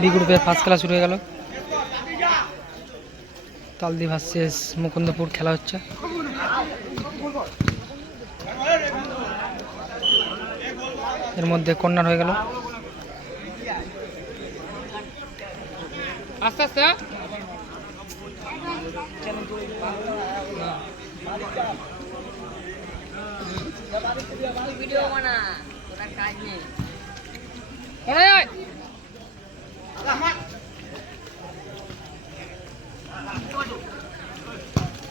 B গ্রুপের first খেলা শুরু হয়ে গেল। তালদি ভার্সেস মুকুন্দপুর খেলা হচ্ছে। এর মধ্যে কর্নার হয়ে গেল। আস্তে আস্তে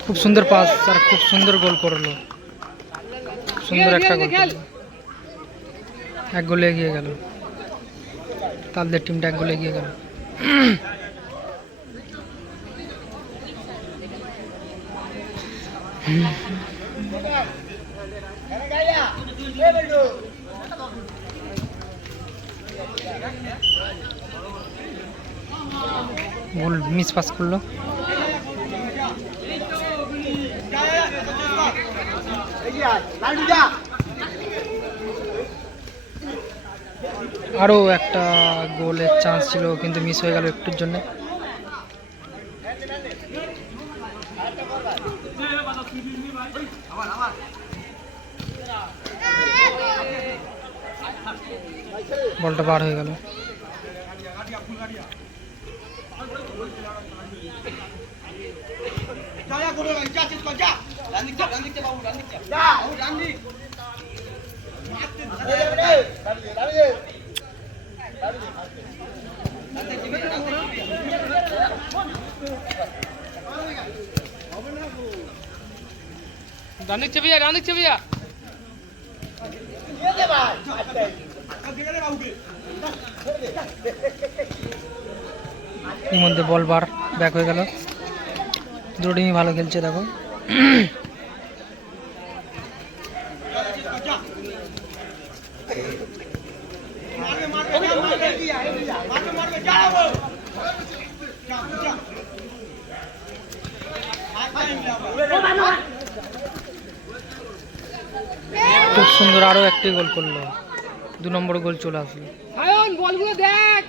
খুব সুন্দর পাস আর খুব সুন্দর গোল করলো। সুন্দর একটা গোল করলো। এক গোলে এগিয়ে গেল তাদের টিমটা, এক গোলে এগিয়ে গেল। গোল মিস পাস করলো। আরো একটা গোলের চান্স ছিল কিন্তু মিস হয়ে গেল একটুর জন্য। বলটা বার হয়ে গেল। এর মধ্যে বল বার ব্যাক হয়ে গেল। দুটো টিমই ভালো খেলছে দেখো। খুব সুন্দর আরো একটি গোল করলো। 2 নম্বর গোল চলে আসলো। বলগুলো দেখ।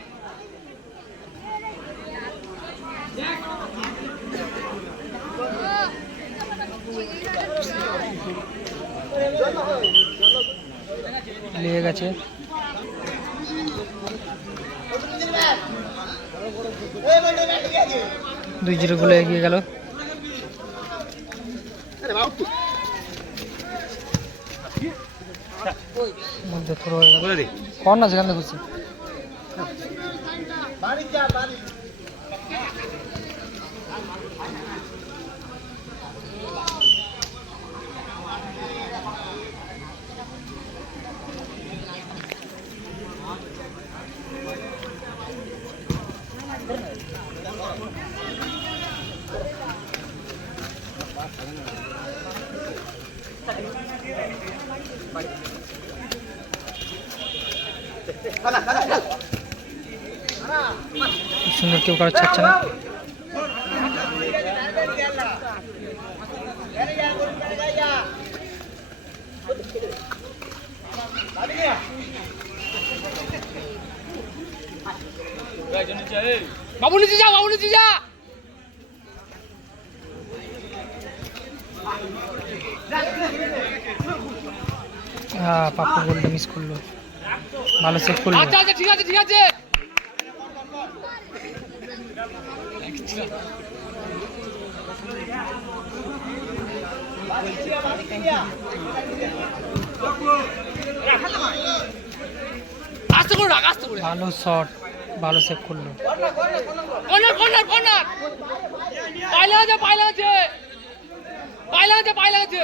লেগে গেছে। 2-0 গোলে এগিয়ে গেল। মধ্যে থ্রো হয়ে গেল। কোন না সেখানে খুশি। সুন্দর কেউ কারো ছাড়ছে না। বাবু নিচে যা, বাবু নিচে যা। হ্যাঁ পাপ্পু গোলটা মিস করলো। ভালো সেভ করলো। আচ্ছা আচ্ছা ঠিক আছে ঠিক আছে। ভালো শট, ভালো সেভ করলো। Corner corner corner. পাইলা আছে পাইলা আছে পাইলা আছে পাইলা আছে।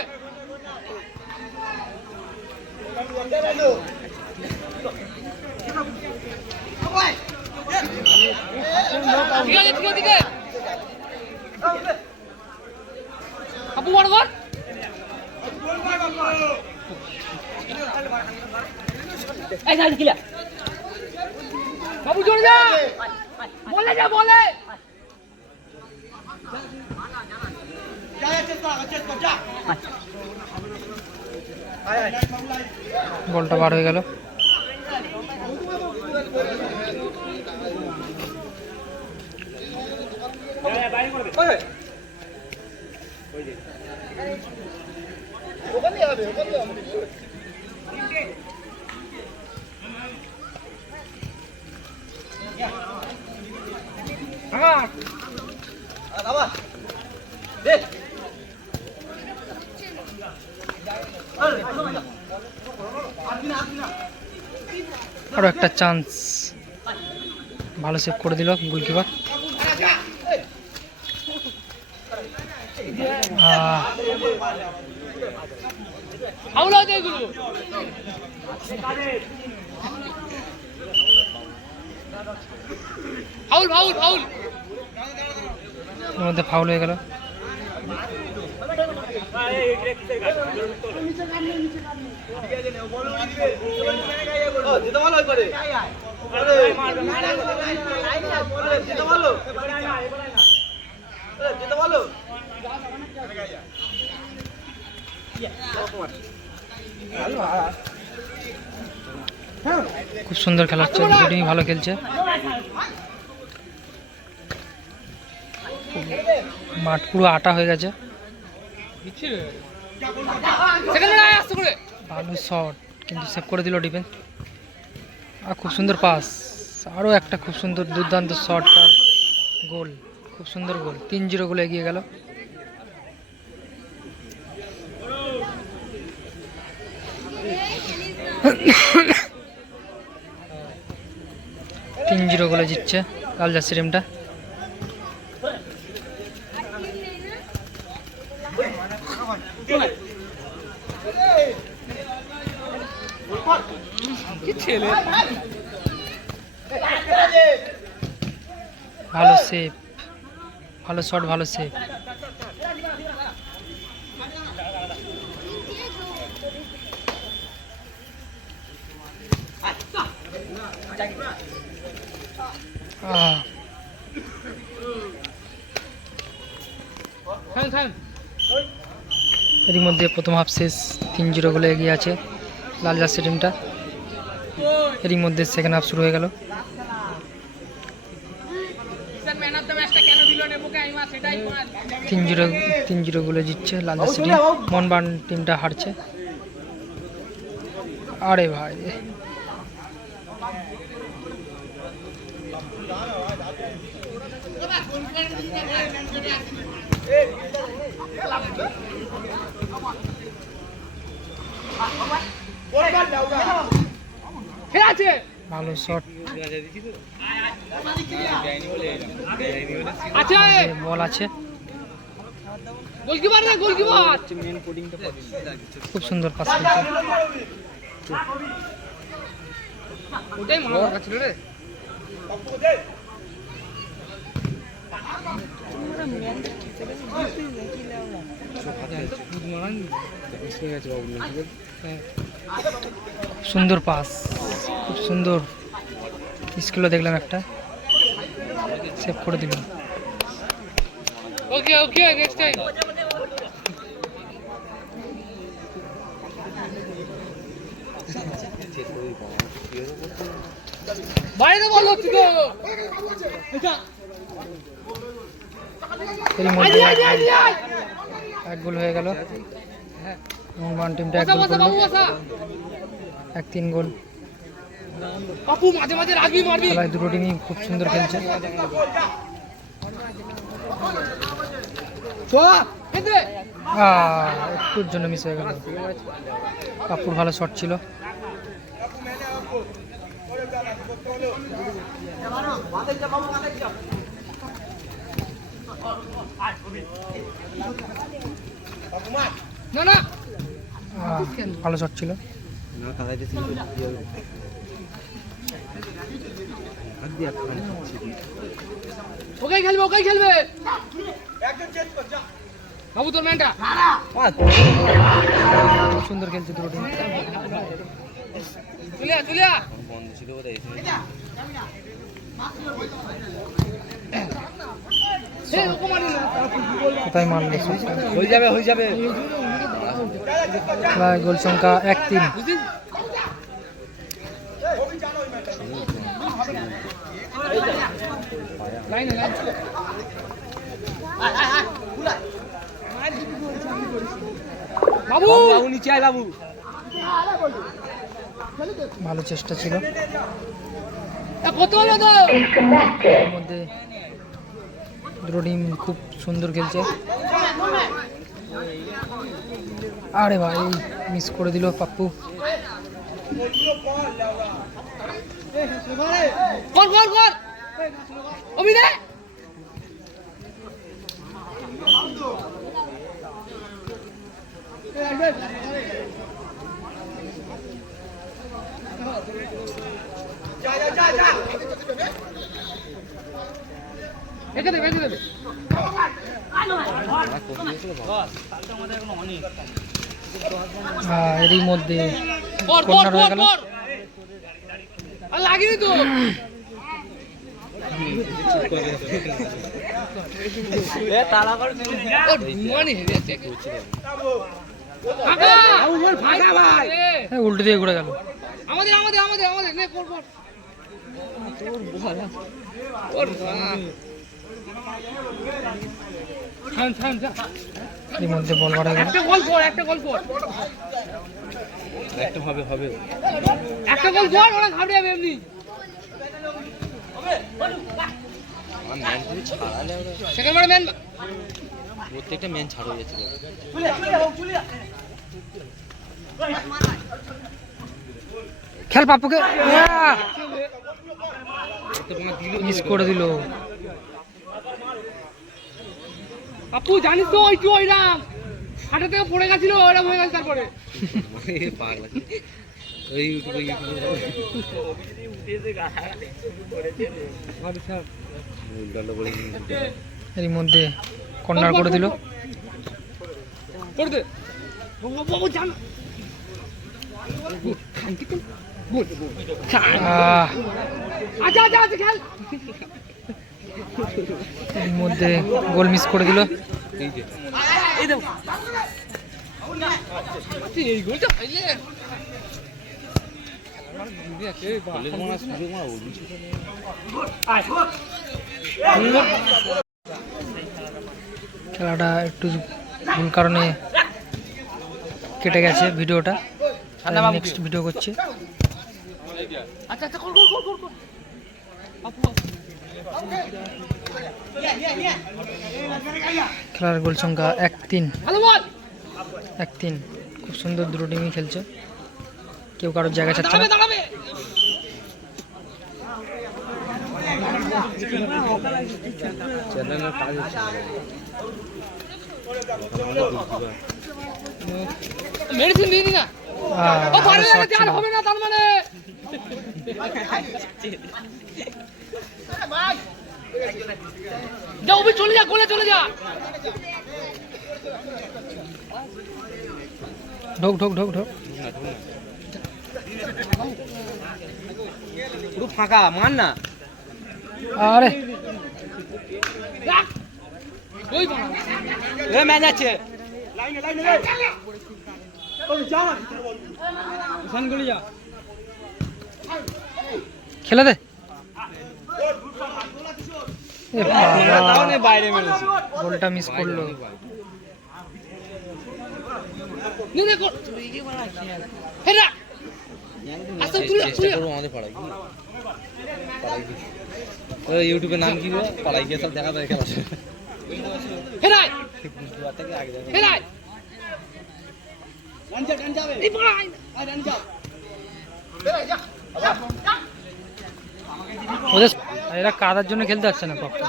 ঠিক আছে ঠিক আছে ঠিক আছে। আপু বড় এই যা কিলা বাবু জোরে যা, বলে যা বলে বলটা বার হয়ে গেল। আরো একটা চান্স, ভালো সেভ করে দিল গোলকিপার। এর মধ্যে ফাউল হয়ে গেল। খুব সুন্দর খেলা হচ্ছে, দুটো টিমই ভালো খেলছে। মাঠ পুরো আটা হয়ে গেছে। ভালো শট কিন্তু সেভ করে দিল ডিফেন্স। আর খুব সুন্দর পাস, আরও একটা খুব সুন্দর দুর্দান্ত শট আর গোল, খুব সুন্দর গোল। 3-0 গোলে এগিয়ে গেল। তিন 0 গোলে জিতছে লাল জার্সি টিমটা। ভালো সেভ, ভালো শট, ভালো সেভ। এর মধ্যে প্রথম হাফ শেষ, 3-0 গোলে এগিয়ে আছে লাল জার্সি টিমটা। এরই মধ্যে সেকেন্ড হাফ শুরু হয়ে গেল। 3-0 গোলে জিতছে লাল জার্সি টিম। মোহনবাগান টিমটা হারছে। আরে ভাই, ভালো শট, বল আছে, খুব সুন্দর পাস করছে। সুন্দর পাস, খুব সুন্দর স্কিলও দেখলাম, একটা সেভ করে দিল। ওকে ওকে, নেক্সট টাইম। বাইরে বল হচ্ছে তো, এক গোল হয়ে গেল। মোহনবাগান টিমটা 1-3 গোল। খেলায় দুটো টিমই খুব সুন্দর খেলছে। একটুর জন্য মিস হয়ে গেল। পাপুর ভালো শট ছিল। ভালো শট ছিল। ওকে খেলবে, ওকে খেলবে বাবু, তোর ম্যানটা সুন্দর খেলছে দুটো টিম। কোথায় মারলো? হয়ে যাবে, হয়ে যাবে। গোল সংখ্যা 1-3। বাবু নিচে আয় বাবু। ভালো চেষ্টা ছিল। কত হলো তো? এর মধ্যে দুটো টিম খুব সুন্দর খেলছে। আরে ভাই মিস করে দিল পাপ্পু। কর কর কর অভিনয়। একে দেবে একে দেবে। এরই মধ্যে কর কর কর্নার হয়ে কর গেল। কর আর লাগেনি তো। এ তালা কর মানে হেরেছে কাকা। বাবু বল ফাঁকা ভাই। উল্টো দিয়ে ঘুরে গেল। আমাদের আমাদের আমাদের আমাদের নে কর কর। ওর থাম থাম থাম। এর মধ্যে বল মারা গেল। একটা গোল কর একটা গোল কর। একটা হবে হবে একটা গোল কর ওরা ঘাবড়ে যাবে এমনি। আমার ম্যান পুরো ছাড়ালে ওরা সেকেন্ড বারে ম্যান প্রত্যেকটা ম্যান ছাড় হয়ে যাচ্ছে খেল পাপ্পুকে। মিস করে দিল। আপু জানিস তো ওই ওইরা হাঁটা থেকে পড়ে গেছিল ওরা হয়ে গেছে তারপরে। পাগলা ওই ইউটিউবে এর মধ্যে কর্নার করে দিল। করে দে বাবু জান। আচ্ছা আচ্ছা আচ্ছা খেল। এর মধ্যে গোল মিস করে দিল। এই দাও এই গোলটা খাইলে খেলাটা একটু ভুল কারণে কেটে গেছে ভিডিওটা। নেক্সট ভিডিও করছি। আচ্ছা আচ্ছা কর কর কর কর কর আপু। খেলার গোল সংখ্যা 1-3। ভালো বল 1-3। খুব সুন্দর দুটো টিমই খেলছে, কেউ কারোর জায়গা ছাড়ছে না। দাঁড়াবে চ্যানেলের কাজ মেডিসিন দিয়ে দি না। ও পারে না চার হবে না তার মানে। যাও ওই চলে যা গোলে চলে যা। ঢোক ঢোক ঢোক ঢোক। পুরো ফাঁকা মান না। আরে ওই এ ম্যাচ আছে খেলে দে। এ বাবা, বাইরে মেরেছে গোলটা মিস করলো। নে নে কর হেরা আচ্ছা তুলে তুলে আমাদের পাড়ায় কি পাড়ায় কি ইউটিউবের নাম কি গো পাড়ায় গিয়ে সব দেখা যায় খেলা হেরাই থেকে আগে যাবে হেরাই রান যাবে এই পড়াই আর রান যাও ওদের এরা কাদার জন্য খেলতে পারছে না পাপ্পু।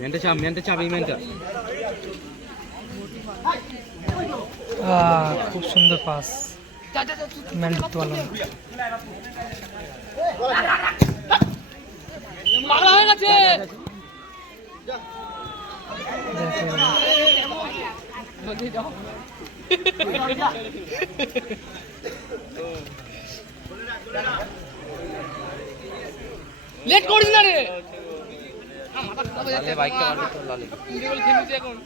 মেনটা চাপ এই মেনটা খুব সুন্দর পাস, যা যা যা ম্যান ধরতে পারলো না। পাগলা হয়ে গেছে। লেট করিস না রে। লালে বাইকটা মারবে তো লালে কেবল খেলছে এখন।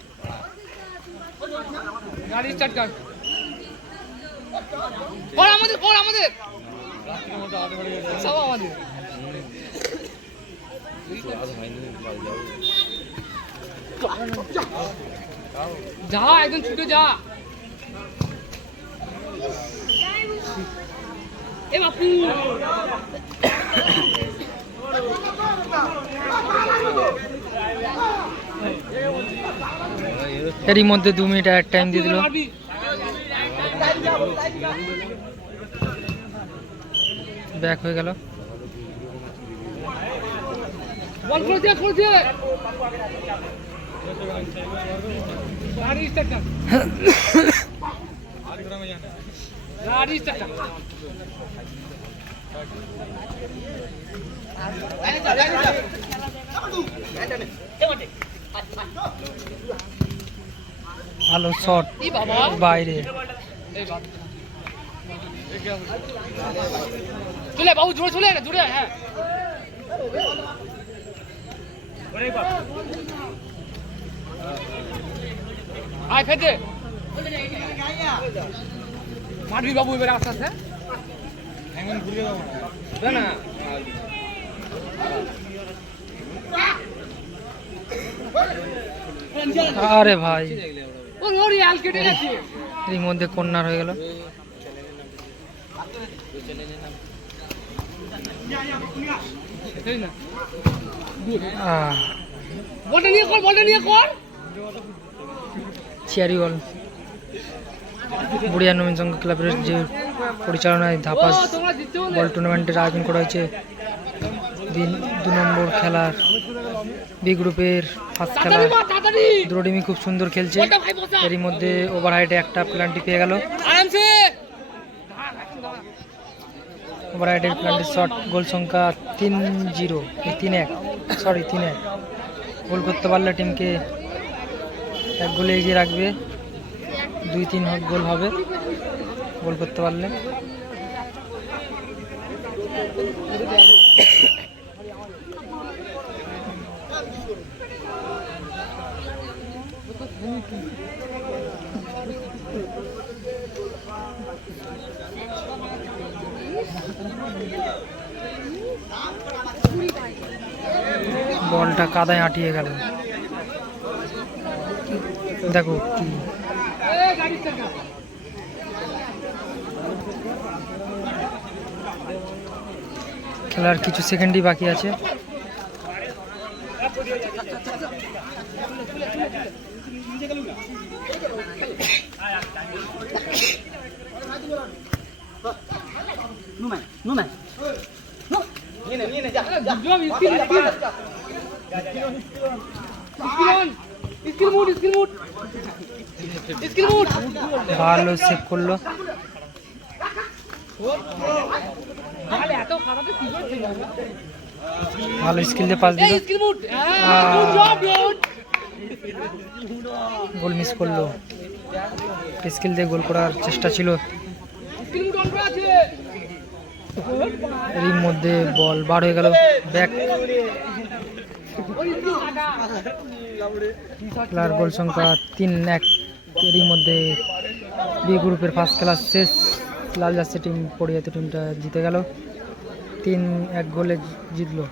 গাড়ি স্টার্ট কর। কর আমাদের সব আমাদের। আজ হয়নি বাড়ি যাবো যা একদম ছুটে যা এ বাপু এরই মধ্যে 2 মিনিট এক টাইম দিয়ে দিল। ব্যাক হয়ে গেল। বল করেছে গাড়ি স্টার্ট কর গাড়ি স্টার্ট কর ভালো শট এই বাবা বাইরে। এই বাবা চলে বাবু জোরে চলে দূরে হ্যাঁ আয় ফেটে মারবি বাবু এবার আস্তে আস্তে এমন ঘুরিয়ে যাবো না না আরে ভাই ও ওরে আল কেটে গেছে এর মধ্যে কর্নার হয়ে গেল। এই না আহ, বলটা নিয়ে কর চেয়ারি বল। বুড়িয়া নবীন সংঘ ক্লাবের যে পরিচালনায় ধাপাস ও তোমরা জিতছো বলে বল টুর্নামেন্টের আয়োজন করা হয়েছে। 2 নম্বর খেলার বি গ্রুপের ফার্স্ট খেলা তাড়াতাড়ি মার তাড়াতাড়ি দ্রোডিমি খুব সুন্দর খেলছে। বলটা ভাই বসা এরই মধ্যে ওভারহাইটে একটা প্লান্টি পেয়ে গেল। আরামসে ওভারহাইটের প্লান্টি শট, গোল সংখ্যা 3-0 3-1 সরি 3-1। গোল করতে পারলে টিমকে 1 গোলে এগিয়ে রাখবে। 2-3 গোল হবে গোল করতে পারলে। বলটা কাদায় আটিয়ে গেল। দেখো কি এই গাড়ি স্টার্ট কর খেলার কিছু সেকেন্ডই বাকি আছে। ভালো সেভ করলো। ভালো স্কিল দিয়ে পাস দিল। গোল মিস করলো। স্কিল দিয়ে গোল করার চেষ্টা ছিল। এর মধ্যে বল বার হয়ে গেল। ব্যাক খেলার গোল সংখ্যা 3-1। এরই মধ্যে বি গ্রুপের ফার্স্ট খেলা শেষ। লাল জার্সি টিম পড়িয়াতে টিমটা জিতে গেল। 3-1 গোলে জিতলো।